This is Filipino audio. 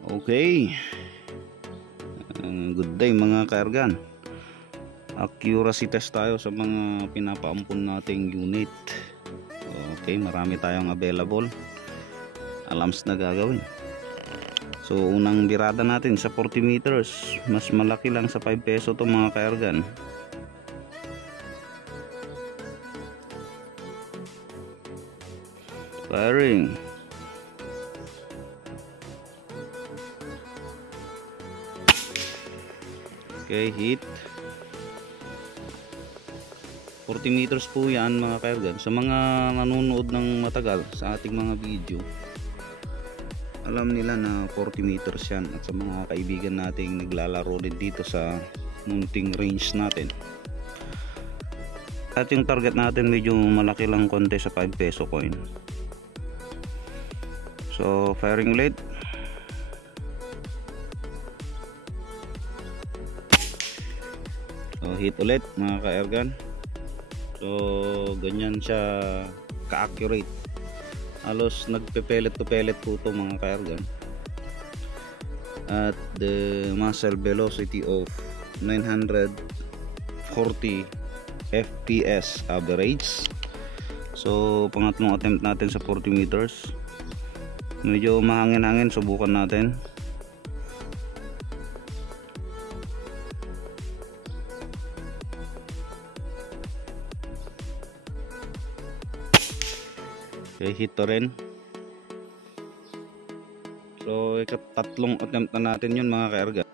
Okay, good day mga kaergan. Accuracy test tayo sa mga pinapaampun nating unit. Okay, marami tayong available. Alams na gagawin. So unang birada natin sa 40 meters. Mas malaki lang sa 5 peso to mga kaergan. Firing. Okay, hit. 40 meters po yan mga kaergan. Sa mga nanonood ng matagal sa ating mga video, alam nila na 40 meters yan. At sa mga kaibigan nating naglalaro din dito sa munting range natin, at yung target natin medyo malaki lang konti sa 5 peso coin. So firing ulit. So hit ulit mga kaergan. So ganyan siya ka-accurate. Halos nagpe-pellet to pellet po ito mga kaergan. At the muzzle velocity of 940 fps average. So pangatlong attempt natin sa 40 meters. Medyo mahangin-hangin, subukan natin. Okay, hit to rin. So ikatatlong attempt na natin yun mga kaerga.